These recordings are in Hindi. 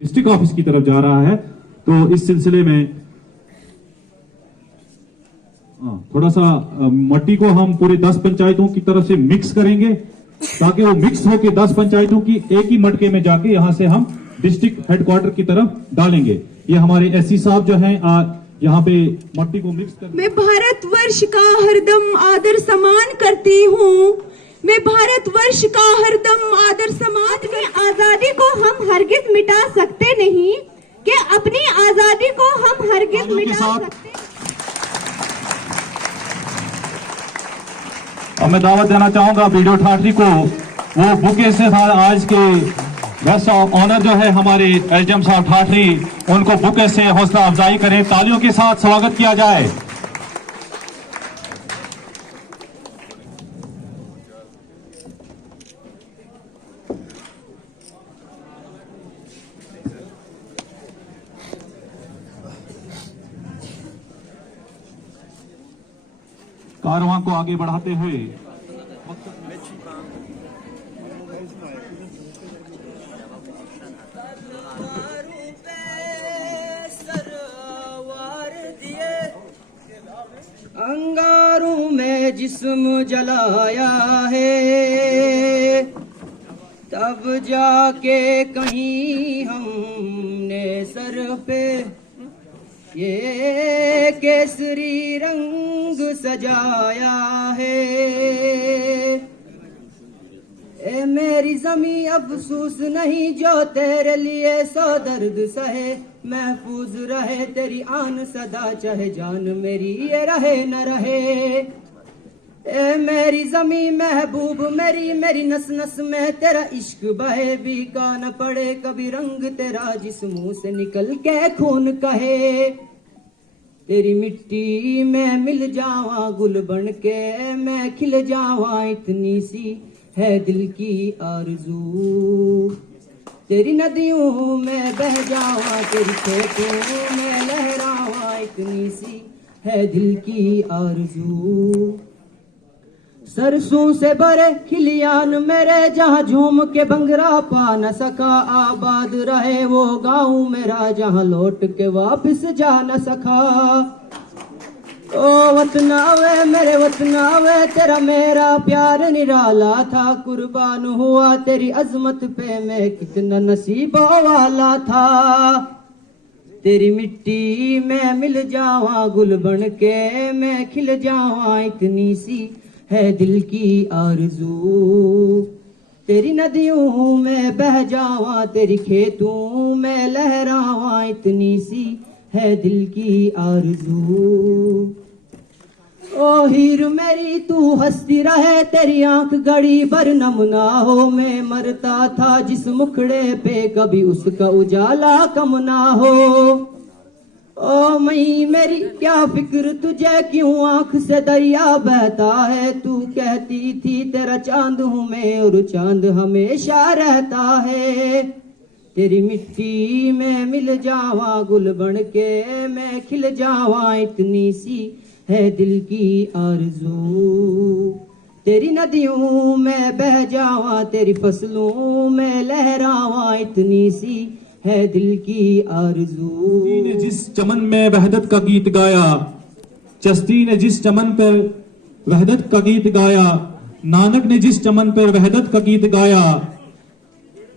डिस्ट्रिक्ट ऑफिस की तरफ जा रहा है। तो इस सिलसिले में थोड़ा सा मट्टी को हम पूरे 10 पंचायतों की तरफ से मिक्स करेंगे ताकि वो मिक्स होकर 10 पंचायतों की एक ही मटके में जाके यहां से हम डिस्ट्रिक्ट हेडक्वार्टर की तरफ डालेंगे। ये हमारे एससी साहब जो हैं यहाँ पे मट्टी को मिक्स कर। मैं भारतवर्ष का हरदम आदर सम्मान करती हूँ। मैं भारतवर्ष का हरदम आदर सम्मान। अपनी आजादी को हम हरगिज मिटा सकते नहीं कि अपनी आजादी को हम हरगिज मिटा सकते। और मैं दावत देना चाहूंगा वीडियो ठाठरी को, वो बुके से आज के गेस्ट ऑफ ऑनर जो है हमारे एलजीएम साहब ठाठरी, उनको बुके से हौसला अफजाई करें, तालियों के साथ स्वागत किया जाए। कारवां को आगे बढ़ाते हुए अंगारों में जिस्म जलाया है, तब जाके कहीं हमने सर पे ये केसरी रंग सजाया है। ए मेरी जमी अफसोस नहीं जो तेरे लिए सौ दर्द सहे, महफूज रहे तेरी आन सदा चाहे जान मेरी ये रहे न रहे। ए मेरी जमी महबूब मेरी मेरी नस नस में तेरा इश्क बहे, भी का न पड़े कभी रंग तेरा जिस मुंह से निकल के खून कहे। तेरी मिट्टी में मिल जावा गुल बन के मैं खिल जावा, इतनी सी है दिल की आरज़ू। तेरी नदियों में बह जावा तेरी खेतों में लहरावा, इतनी सी है दिल की आरज़ू। सरसों से भरे खिलियान मेरे जहाँ झूम के बंगरा पा न सका, आबाद रहे वो गाँव मेरा जहाँ लौट के वापस जा न सका। ओ वतना वे मेरे वतना वे तेरा मेरा प्यार निराला था, कुर्बान हुआ तेरी अजमत पे मैं कितना नसीबों वाला था। तेरी मिट्टी में मिल जावा गुल बन के मैं खिल जावा, इतनी सी है दिल की आरज़ू। तेरी नदियों में बह जावा तेरी खेतों में लहरावा, इतनी सी है दिल की आरज़ू। ओ हीर मेरी तू हंसती रहे तेरी आंख गड़ी भर नम ना हो, मैं मरता था जिस मुखड़े पे कभी उसका उजाला कम ना हो। ओ मई मेरी क्या फिक्र तुझे क्यों आंख से दरिया बहता है, तू कहती थी तेरा चांद हूँ मैं और चांद हमेशा रहता है। तेरी मिट्टी में मिल जावा गुल बन के मैं खिल जावा, इतनी सी है दिल की आरज़ू। तेरी नदियों में बह जावा तेरी फसलों में लहरावा, इतनी सी है दिल की आरज़ू। ने जिस चमन में वहदत का गीत गाया, चश्ती ने जिस चमन पर वहदत का गीत गाया, नानक ने जिस चमन पर वहदत का गीत गाया,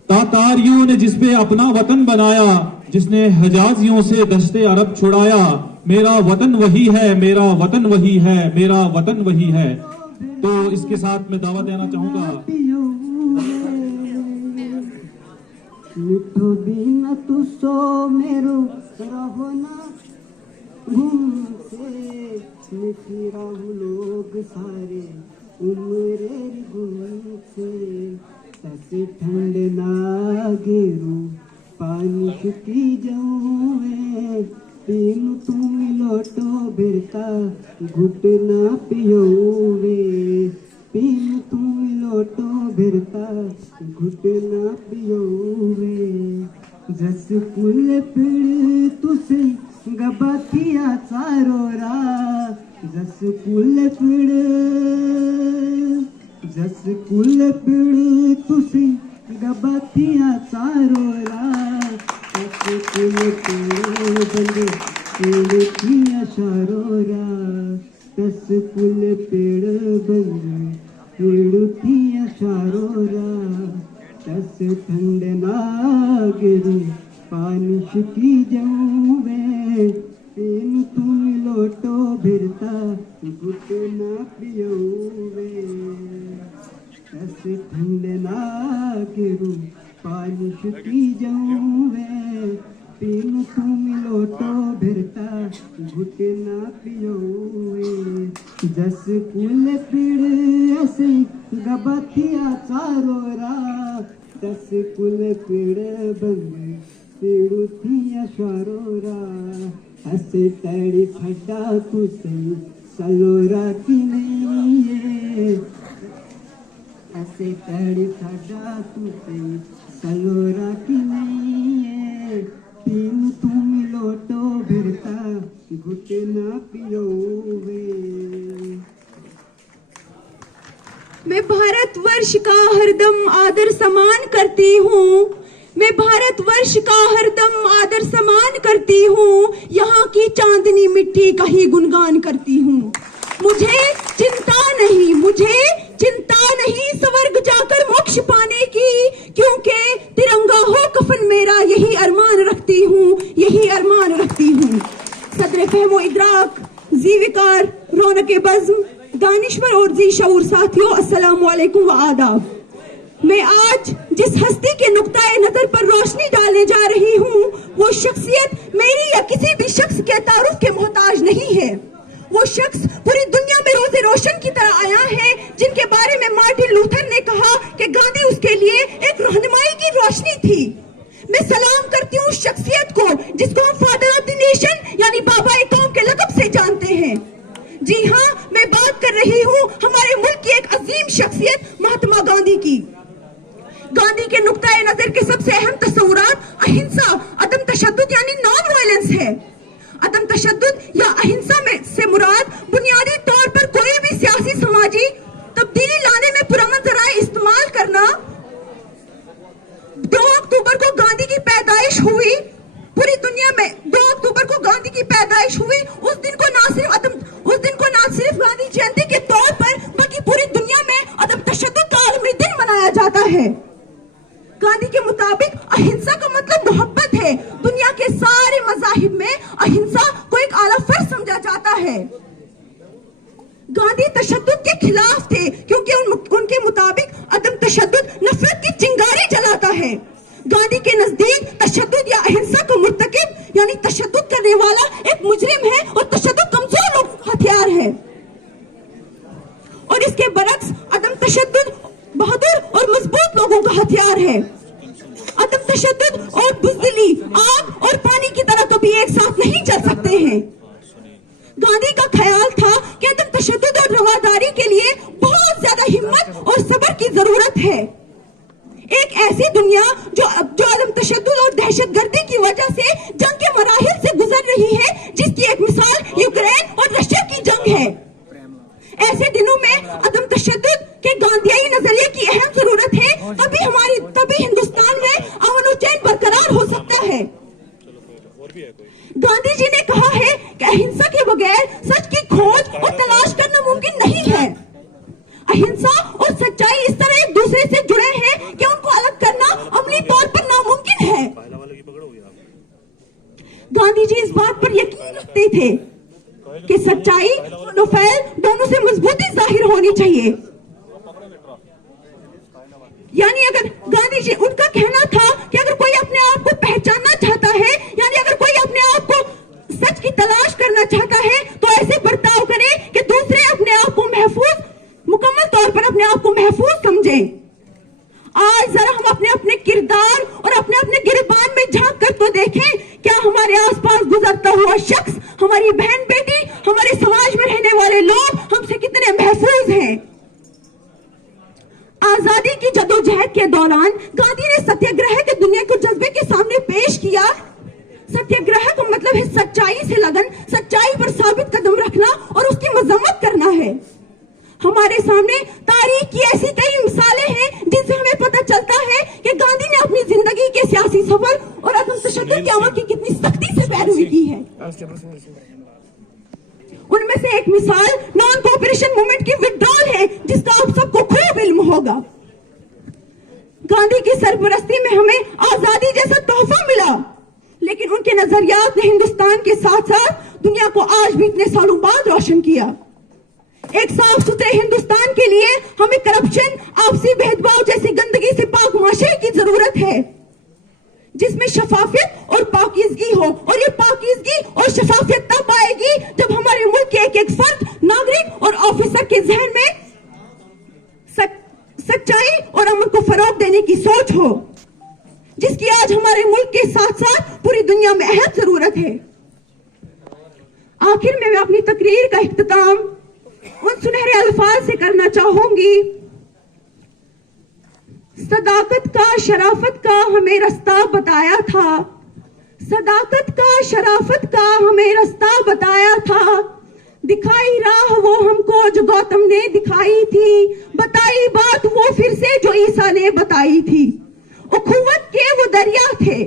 तातारियों ने जिस पे अपना वतन बनाया, जिसने हजाजियों से दश्ते अरब छुड़ाया, मेरा वतन वही है मेरा वतन वही है मेरा वतन वही है। तो इसके साथ मैं दावा देना चाहूंगा, मिठो बिना तू सो मेरो रहो ना घूम से, मिठी राहु लोग सारे उमरे घूम से, तसे ठंड लागे रू पानी छुटी जाऊं मैं, पीनू तुम लोटो बिरता घुट ना पियो वे, पीनू तुम लोटो बिरता घुट ना पियो वे। जस कुल पिड़ तुसे गबाथिया सारोरा, जस कुल पिड़ तुसे गबाथिया सारोरा, फूल पेड़ बंद पेड़ की अशारोरा दस फूल पेड़ बंद पेड़ की अशारोरा दस ठंड नागरी पानिश की जाऊवे पेन तुम लोटो भिरता घुट ना पियोवे दस ठंड नागरू पानिश की जाऊवे पेन तुम लोटो भिरता घुट ना पियोवे दस फूल पेड़ ऐसे गबथिया चारोरा दस फूल पेड़ बंद पेड़ू थी अशारोरा हसे तड़ी फटा तुसे सलोरा की नहीं हसे तड़ी फटा तुसे सलोरा की नहीं तीन तुम लोटो भिरता घुट ना पियोवे। मैं भारतवर्ष का हरदम आदर सम्मान करती हूँ, मैं भारतवर्ष का हरदम आदर सम्मान करती हूँ, यहाँ की चांदनी मिट्टी का ही गुणगान करती हूँ। मुझे चिंता नहीं स्वर्ग जाकर मोक्ष पाने की, क्योंकि तिरंगा हो कफन मेरा यही अरमान रखती हूँ। सदर फहमो इदराक, जी विकार, रौनक बज़्म, दानिश्वर और जी शऊर साथियों, अस्सलाम वालेकुम व आदाब। मैं आज जिस हस्ती के नुक्ताए नजर पर रोशनी डालने जा रही हूँ, वो शख्सियत मेरी या किसी भी शख्स के तारुफ के मोहताज नहीं है। वो शख्स पूरी दुनिया में रोज़े रोशन की तरह आया है, जिनके बारे में मार्टिन लूथर ने कहा कि गांधी उसके लिए एक रहनुमाई की रोशनी थी। मैं सलाम करती हूँ उस शख्सियत को जिसको हम फादर ऑफ द नेशन यानी बाबा ए कौम के लक़ब से जानते हैं। जी हाँ, मैं बात कर रही हूँ हमारे मुल्क की एक अजीम शख्सियत महात्मा गांधी की। गांधी के नुक्ताए नजर के सबसे अहम तस्वुरात अहिंसा, अदम तशद्दुद यानी नॉन वायलेंस है। अदम तशद्दुद या अहिंसा में से मुराद बुनियादी तौर पर कोई भी सियासी समाजी तब्दीली लाने में पुरअमन ज़राए इस्तेमाल करना। 2 अक्टूबर को गांधी की पैदाइश हुई, पूरी दुनिया में 2 अक्टूबर को गांधी की पैदाइश हुई। उस दिन को ना सिर्फ गांधी जयंती के तौर पर बल्कि पूरी दुनिया में अदम तशद्दुद का आलमी दिन मनाया जाता है। गांधी के मुताबिक अहिंसा का मतलब मोहब्बत है। दुनिया के सारे मज़ाहिब में अहिंसा को एक आला फर्ज समझा जाता है। गांधी तशद्दुद के खिलाफ थे, क्योंकि उनके मुताबिक अदम तशद्दुद नफरत की चिंगारी जलाता है। गांधी के नजदीक तशद्दुद या अहिंसा का मुर्तकिब यानी तशद्दुद करने वाला एक मुजरिम है और तशद्दुद कमजोर लोगों का हथियार है। और इसके बरक्स अदम तशद्दुद बहादुर और मजबूत लोगों का हथियार है। अदम तशद्दुद और बुज़दिली आग और पानी की तरह कभी एक साथ नहीं चल सकते हैं। गांधी का ख्याल था कि अदम तशद्दुद और रवादारी के लिए बहुत ज्यादा हिम्मत और सब्र की जरूरत है। एक ऐसी दुनिया जो अदम तशद्दुद और दहशतगर्दी की वजह से जंग के मराहिल से गुजर रही है, जिसकी एक मिसाल यूक्रेन और रशिया की जंग है। ऐसे दिनों में अदम तशद्दुद के गांधीयाई नजरिए की अहम जरूरत है, तभी हिंदुस्तान में अमन और चैन बरकरार हो सकता है। गांधी जी ने कहा है कि अहिंसा के बगैर सच की खोज और तलाश करना मुमकिन नहीं है। अहिंसा और सच्चाई इस तरह एक दूसरे से जुड़े हैं कि उनको अलग करना अमली तौर पर नामुमकिन है। गांधी जी इस बात पर यकीन रखते थे कि सच्चाई और फैल दोनों से मजबूती जाहिर होनी चाहिए। यानी अगर गांधी जी, उनका कहना था कि अगर कोई अपने आप को पहचानना चाहता है, यानी अगर कोई अपने आप को सच की तलाश करना चाहता है, तो ऐसे बर्ताव करे कि दूसरे अपने आप को मुकम्मल तौर पर अपने आप को महफूज समझें। आज जरा हम अपने अपने किरदार और अपने अपने गिरबान में झांक कर तो देखें, क्या हमारे आसपास गुजरता हुआ शख्स, हमारी बहन बेटी, हमारे समाज में रहने वाले लोग हमसे कितने महफूज हैं। आजादी की जदोजहद के दौरान गांधी ने सत्याग्रह के दुनिया को जज्बे के सामने तो क़यामत की कितनी सख्ती से पैरवी की है। उनमें से एक मिसाल नॉन कोऑपरेशन मूवमेंट की विड्रॉल है, जिसका आप सबको खूब इल्म होगा। गांधी की सरपरस्ती में हमें आजादी जैसा तोहफा मिला, लेकिन उनके नजरियात ने हिंदुस्तान के साथ साथ दुनिया को आज भी इतने सालों बाद रोशन किया। एक साफ सुथरे हिंदुस्तान के लिए हमें करप्शन, आपसी भेदभाव जैसी गंदगी से पाक माशरे की जरूरत है, जिसमें शफाफियत और पाकीज़गी हो। और ये पाकीज़गी और शफाफियत तब आएगी जब हमारे मुल्क के एक एक फर्द, नागरिक और ऑफिसर के जहन में सच्चाई और अमन को फरोग देने की सोच हो, जिसकी आज हमारे मुल्क के साथ साथ पूरी दुनिया में अहम जरूरत है। आखिर में मैं अपनी तकरीर का इख्तिताम उन सुनहरे अल्फाज से करना चाहूंगी। सदाकत का, शराफत का हमें रास्ता बताया था, सदाकत का, शराफत का हमें रास्ता बताया था। दिखाई राह वो हमको जो गौतम ने दिखाई थी, बताई बात वो फिर से जो ईसा ने बताई थी। उखुवत के वो दरिया थे,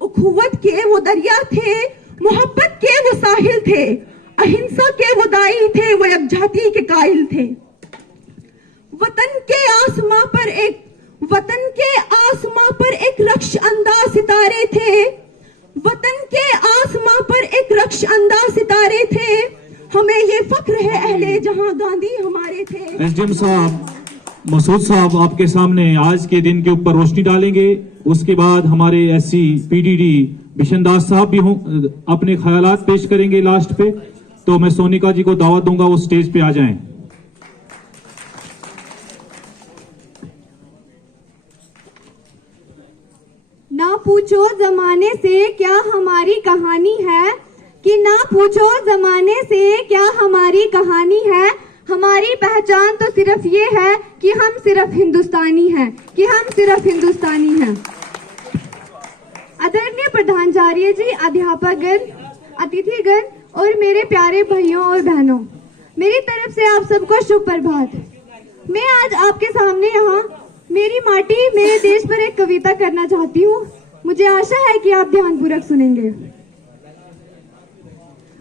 उखुवत के वो दरिया थे, मोहब्बत के वो साहिल थे, अहिंसा के वो दाई थे, वो यकजाती के कायल थे। वतन के आसमां पर एक, वतन के आसमां पर एक रक्श अंदाज सितारे थे, वतन के आसमां पर एक रक्श अंदाज सितारे थे। हमें ये फख्र है अहले जहां गांधी हमारे थे। एसडीएम साहब, मसूद साहब आपके सामने आज के दिन के ऊपर रोशनी डालेंगे। उसके बाद हमारे एससी पीडीडी बिशनदास साहब भी अपने ख्यालात पेश करेंगे लास्ट पे। तो मैं सोनिका जी को दावत दूंगा वो स्टेज पे आ जाएं। ना पूछो जमाने से क्या हमारी कहानी है, कि ना पूछो जमाने से क्या हमारी कहानी है। हमारी पहचान तो सिर्फ ये है कि हम सिर्फ हिंदुस्तानी हैं, कि हम सिर्फ हिंदुस्तानी हैं। आदरणीय प्रधानाचार्य जी, अध्यापकगण, अतिथिगण और मेरे प्यारे भाइयों और बहनों, मेरी तरफ से आप सबको शुभ प्रभात। मैं आज आपके सामने यहाँ मेरी माटी मेरे देश पर एक कविता करना चाहती हूँ। मुझे आशा है कि आप ध्यानपूर्वक सुनेंगे।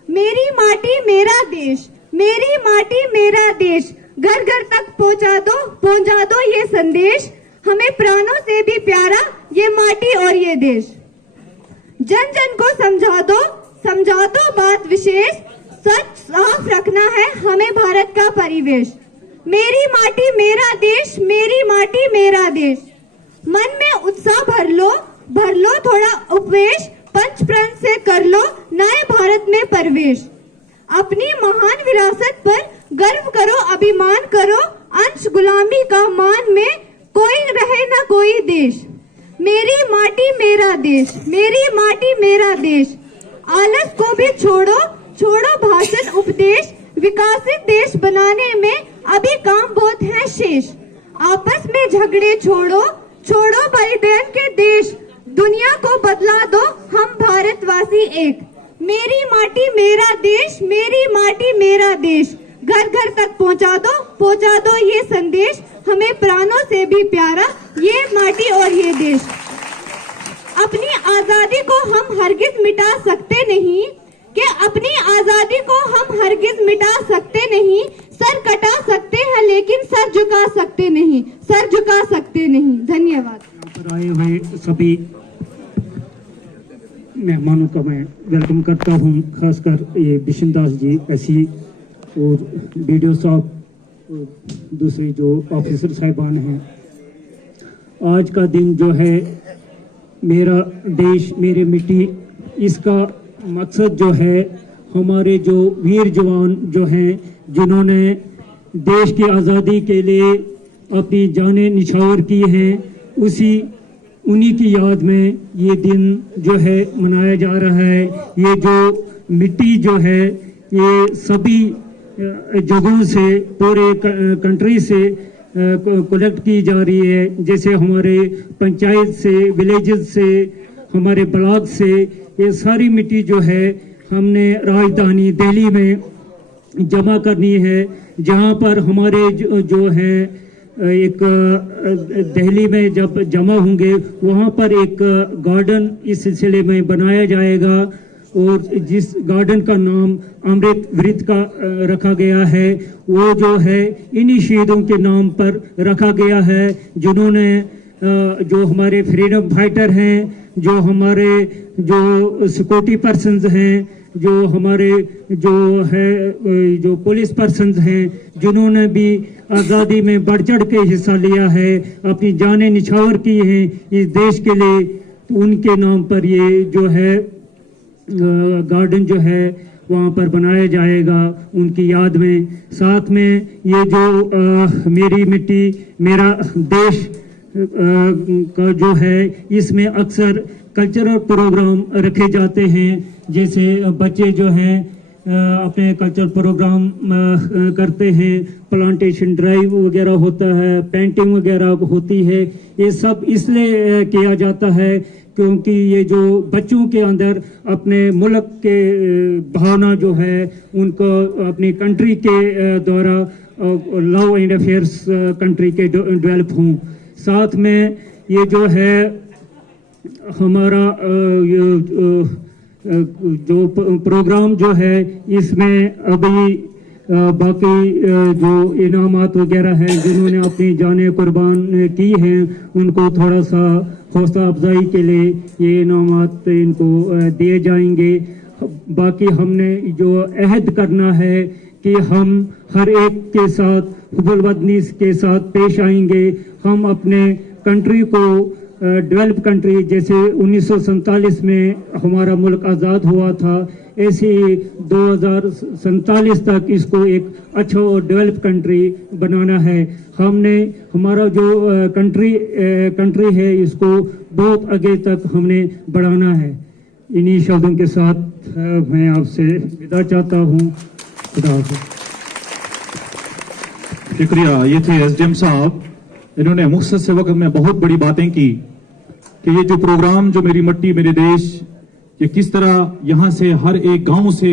मेरी माटी मेरा देश, मेरी माटी मेरा देश, घर घर तक पहुंचा दो ये संदेश। हमें प्राणों से भी प्यारा ये माटी और ये देश। जन जन को समझा दो बात विशेष, सच साफ रखना है हमें भारत का परिवेश। मेरी माटी मेरा देश, मेरी माटी मेरा देश। मन में उत्साह भर लो थोड़ा उपवेश, पंच प्रण से कर लो नए भारत में प्रवेश। अपनी महान विरासत पर गर्व करो, अभिमान करो, अंश गुलामी का मान में कोई रहे ना कोई देश। मेरी माटी मेरा देश, मेरी माटी मेरा देश। आलस को भी छोड़ो भाषण उपदेश, विकसित देश बनाने में अभी काम बहुत है शेष। आपस में झगड़े छोड़ो भाई बहन के देश, दुनिया को बदला दो हम भारतवासी एक। मेरी माटी मेरा देश, मेरी माटी मेरा देश। घर घर तक पहुंचा दो ये संदेश, हमें प्राणों से भी प्यारा ये माटी और ये देश। अपनी आजादी को हम हरगिज मिटा सकते नहीं, कि अपनी आजादी को हम हरगिज मिटा सकते नहीं। सर कटा सकते हैं लेकिन सर झुका सकते नहीं, सर झुका सकते नहीं। धन्यवाद। यहाँ पर आए हुए सभी मेहमानों का मैं वेलकम करता हूँ, खासकर ये बिशनदास जी, एससी और बीडीओ साहब और दूसरे जो ऑफिसर साहिबान हैं। आज का दिन जो है मेरा देश मेरी मिट्टी, इसका मकसद जो है हमारे जो वीर जवान जो हैं, जिन्होंने देश की आज़ादी के लिए अपनी जानें निछावर की हैं, उन्हीं की याद में ये दिन जो है मनाया जा रहा है। ये जो मिट्टी जो है ये सभी जगहों से, पूरे कंट्री से कलेक्ट की जा रही है। जैसे हमारे पंचायत से, विलेजेस से, हमारे ब्लॉक से, ये सारी मिट्टी जो है हमने राजधानी दिल्ली में जमा करनी है, जहाँ पर हमारे जो है एक दिल्ली में जब जमा होंगे वहाँ पर एक गार्डन इस सिलसिले में बनाया जाएगा और जिस गार्डन का नाम अमृत वृत्त का रखा गया है वो जो है इन्हीं शहीदों के नाम पर रखा गया है जिन्होंने जो हमारे फ्रीडम फाइटर हैं, जो हमारे जो सिक्योरिटी पर्सन्स हैं, जो हमारे जो पुलिस पर्सन्स हैं, जिन्होंने भी आज़ादी में बढ़ चढ़ के हिस्सा लिया है, अपनी जानें निछावर की हैं इस देश के लिए, तो उनके नाम पर ये जो है गार्डन जो है वहाँ पर बनाया जाएगा उनकी याद में। साथ में ये जो मेरी मिट्टी मेरा देश का जो है इसमें अक्सर कल्चरल प्रोग्राम रखे जाते हैं, जैसे बच्चे जो हैं अपने कल्चरल प्रोग्राम करते हैं, प्लांटेशन ड्राइव वगैरह होता है, पेंटिंग वगैरह होती है। ये सब इसलिए किया जाता है क्योंकि ये जो बच्चों के अंदर अपने मुल्क के भावना जो है उनको अपनी कंट्री के द्वारा लव एंड अफेयर्स कंट्री के डेवलप हों। साथ में ये जो है हमारा जो प्रोग्राम जो है इसमें अभी बाकी जो इनामात वगैरह हैं जिन्होंने अपनी जानें कुर्बान की हैं उनको थोड़ा सा हौसला अफजाई के लिए ये इनामात इनको दिए जाएंगे। बाकी हमने जो अहद करना है कि हम हर एक के साथ हुब्बुल वतनी के साथ पेश आएंगे। हम अपने कंट्री को डेवलप कंट्री जैसे 1947 में हमारा मुल्क आज़ाद हुआ था, ऐसे 2047 तक इसको एक अच्छा और डेवलप कंट्री बनाना है। हमने हमारा जो कंट्री है इसको बहुत आगे तक हमने बढ़ाना है। इन्हीं शब्दों के साथ मैं आपसे विदा चाहता हूँ। खुदा हाफ़िज़। शुक्रिया। ये थे एसडीएम साहब, इन्होंने मुख्तसर से वक्त में बहुत बड़ी बातें की कि ये जो प्रोग्राम जो मेरी मट्टी मेरे देश, ये किस तरह यहाँ से हर एक गांव से,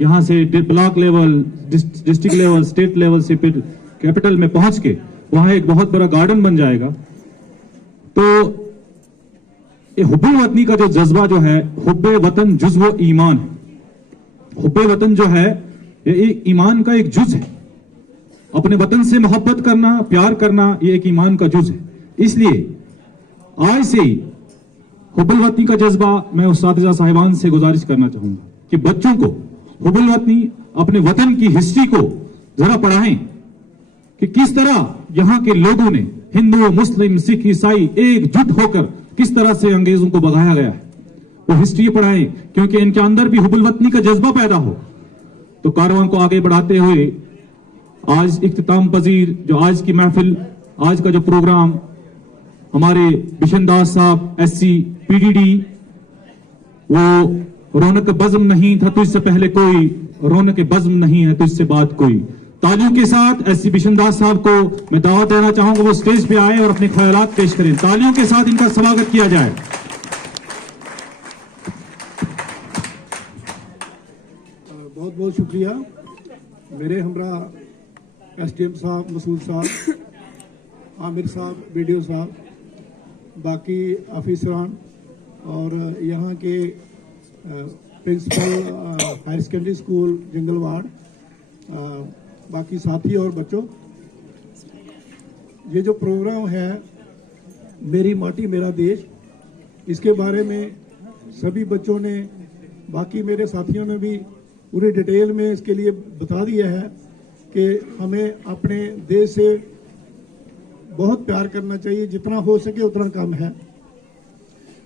यहाँ से block level, district level, state level से फिर कैपिटल में पहुंच के वहां एक बहुत बड़ा गार्डन बन जाएगा। तो ये हुब्बे वतनी का जो जज्बा जो है, हुब्बे वतन जुज़्व ईमान, हुब्बे वतन जो है ये ईमान का एक जुज है। अपने वतन से मोहब्बत करना, प्यार करना, ये एक ईमान का जुज है। इसलिए आज से ही हुब्बुल वतनी का जज्बा मैं उस्तादिजा साहिबान से गुजारिश करना चाहूंगा कि बच्चों को हुब्बुल वतनी, अपने वतन की हिस्ट्री को जरा पढ़ाएं कि किस तरह यहां के लोगों ने, हिंदू, मुस्लिम, सिख, ईसाई एकजुट होकर किस तरह से अंग्रेजों को भगाया गया है। वो हिस्ट्री पढ़ाएं क्योंकि इनके अंदर भी हुब्बुल वतनी का जज्बा पैदा हो। तो कारवां को आगे बढ़ाते हुए आज इख्तिताम पजीर जो आज की महफिल, आज का जो प्रोग्राम, हमारे बिशन दास साहब एससी पीडीडी, वो रौनक बज़्म नहीं था तुझसे पहले कोई, रौनक बज़्म नहीं है तुझसे बात कोई। तालियों के साथ एससी बिशन दास साहब को मैं दावत देना चाहूंगा वो स्टेज पे आए और अपने ख्यालात पेश करें। तालियों के साथ इनका स्वागत किया जाए। बहुत बहुत शुक्रिया मेरे हमरा एसडीएम साहब, मसूद साहब, आमिर साहब, बीडीओ साहब, बाकी ऑफिसरान और यहाँ के प्रिंसिपल हायर सेकेंडरी स्कूल जंगलवाड़, बाकी साथी और बच्चों, ये जो प्रोग्राम है मेरी माटी मेरा देश, इसके बारे में सभी बच्चों ने, बाकी मेरे साथियों ने भी पूरी डिटेल में इसके लिए बता दिया है कि हमें अपने देश से बहुत प्यार करना चाहिए, जितना हो सके उतना कम है।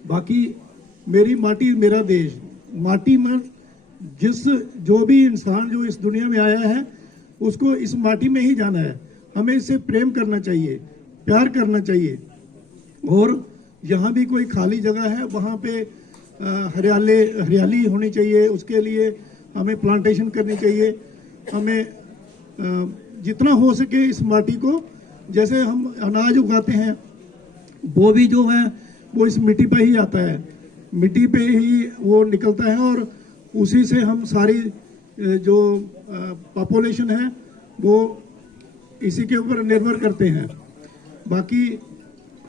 बाकी मेरी माटी मेरा देश, माटी में जो भी इंसान जो इस दुनिया में आया है उसको इस माटी में ही जाना है। हमें इससे प्रेम करना चाहिए, प्यार करना चाहिए। और जहाँ भी कोई खाली जगह है वहाँ पे हरियाली होनी चाहिए, उसके लिए हमें प्लांटेशन करनी चाहिए। हमें जितना हो सके इस माटी को, जैसे हम अनाज उगाते हैं वो भी जो है वो इस मिट्टी पे ही आता है, मिट्टी पे ही वो निकलता है और उसी से हम सारी जो पॉपुलेशन है वो इसी के ऊपर निर्भर करते हैं। बाकी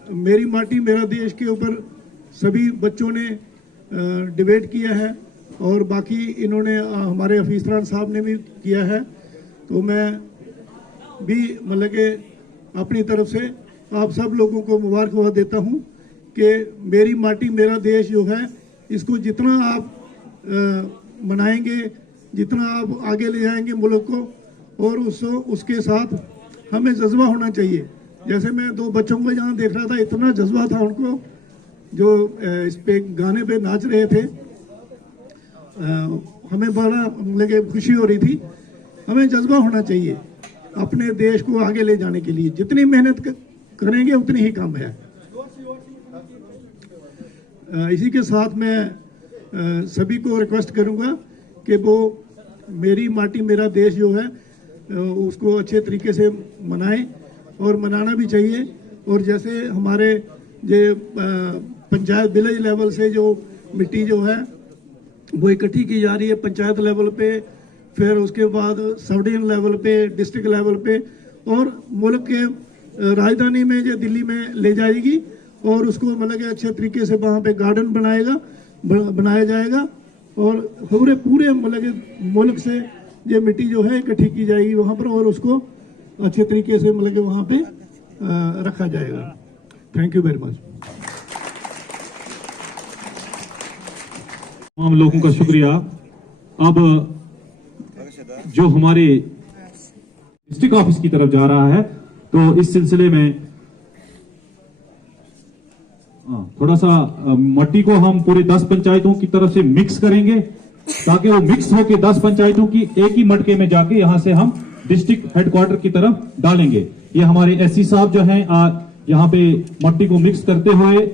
मेरी माटी मेरा देश के ऊपर सभी बच्चों ने डिबेट किया है और बाकी इन्होंने हमारे अफीसरान साहब ने भी किया है। तो मैं भी मतलब कि अपनी तरफ से आप सब लोगों को मुबारकबाद देता हूं कि मेरी माटी मेरा देश जो है इसको जितना आप मनाएंगे, जितना आप आगे ले जाएंगे मुल्क को, और उसके साथ हमें जज्बा होना चाहिए। जैसे मैं 2 बच्चों को यहाँ देख रहा था, इतना जज्बा था उनको जो इस पे गाने पे नाच रहे थे। हमें बड़ा लगे खुशी हो रही थी। हमें जज्बा होना चाहिए अपने देश को आगे ले जाने के लिए। जितनी मेहनत करेंगे उतनी ही कम है। इसी के साथ मैं सभी को रिक्वेस्ट करूंगा कि वो मेरी माटी मेरा देश जो है उसको अच्छे तरीके से मनाएं और मनाना भी चाहिए। और जैसे हमारे ये पंचायत विलेज लेवल से जो मिट्टी जो है वो इकट्ठी की जा रही है पंचायत लेवल पे, फिर उसके बाद सब डिवीजन लेवल पे, डिस्ट्रिक्ट लेवल पे, और मुल्क के राजधानी में जो दिल्ली में ले जाएगी और उसको मतलब कि अच्छे तरीके से वहाँ पे गार्डन बनाया जाएगा और पूरे मतलब कि मुल्क से ये मिट्टी जो है इकट्ठी की जाएगी वहाँ पर और उसको अच्छे तरीके से मतलब कि वहाँ पे रखा जाएगा। Thank you very much. तमाम लोगों का शुक्रिया। अब जो हमारे डिस्ट्रिक्ट ऑफिस की तरफ जा रहा है, तो इस सिलसिले में थोड़ा सा मट्टी को हम पूरे 10 पंचायतों की तरफ से मिक्स करेंगे ताकि वो मिक्स होकर 10 पंचायतों की एक ही मटके में जाके यहां से हम डिस्ट्रिक्ट हेडक्वार्टर की तरफ डालेंगे। ये हमारे एससी साहब जो हैं यहाँ पे मट्टी को मिक्स करते हुए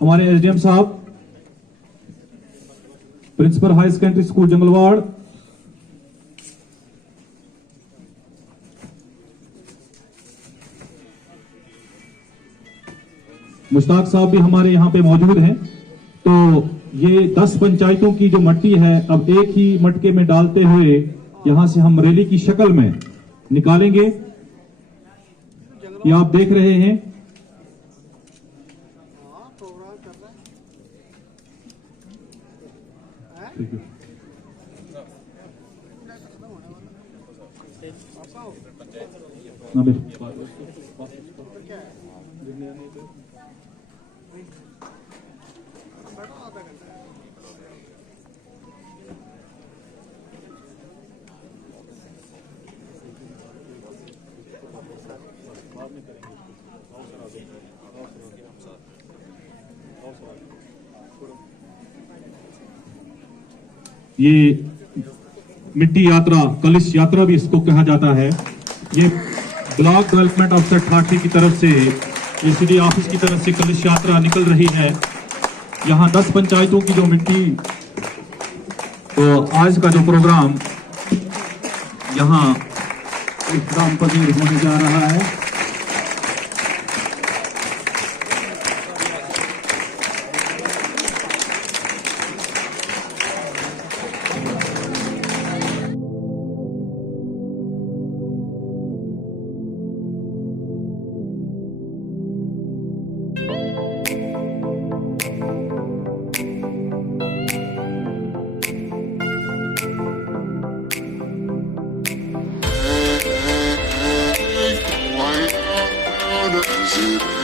हमारे एसडीएम साहब, principal high secondary school Jangalwar, Mushtaq साहब भी हमारे यहाँ पे मौजूद हैं। तो ये 10 पंचायतों की जो मट्टी है अब एक ही मटके में डालते हुए यहां से हम रैली की शक्ल में निकालेंगे। ये आप देख रहे हैं। ये मिट्टी यात्रा, कलश यात्रा भी इसको कहा जाता है। ये ब्लॉक डेवलपमेंट अफसर ठाठी की तरफ से, एसीडी ऑफिस की तरफ से कलश यात्रा निकल रही है। यहाँ 10 पंचायतों की जो मिट्टी, तो आज का जो प्रोग्राम यहाँ इख्तिताम पजीर होने जा रहा है। Zero.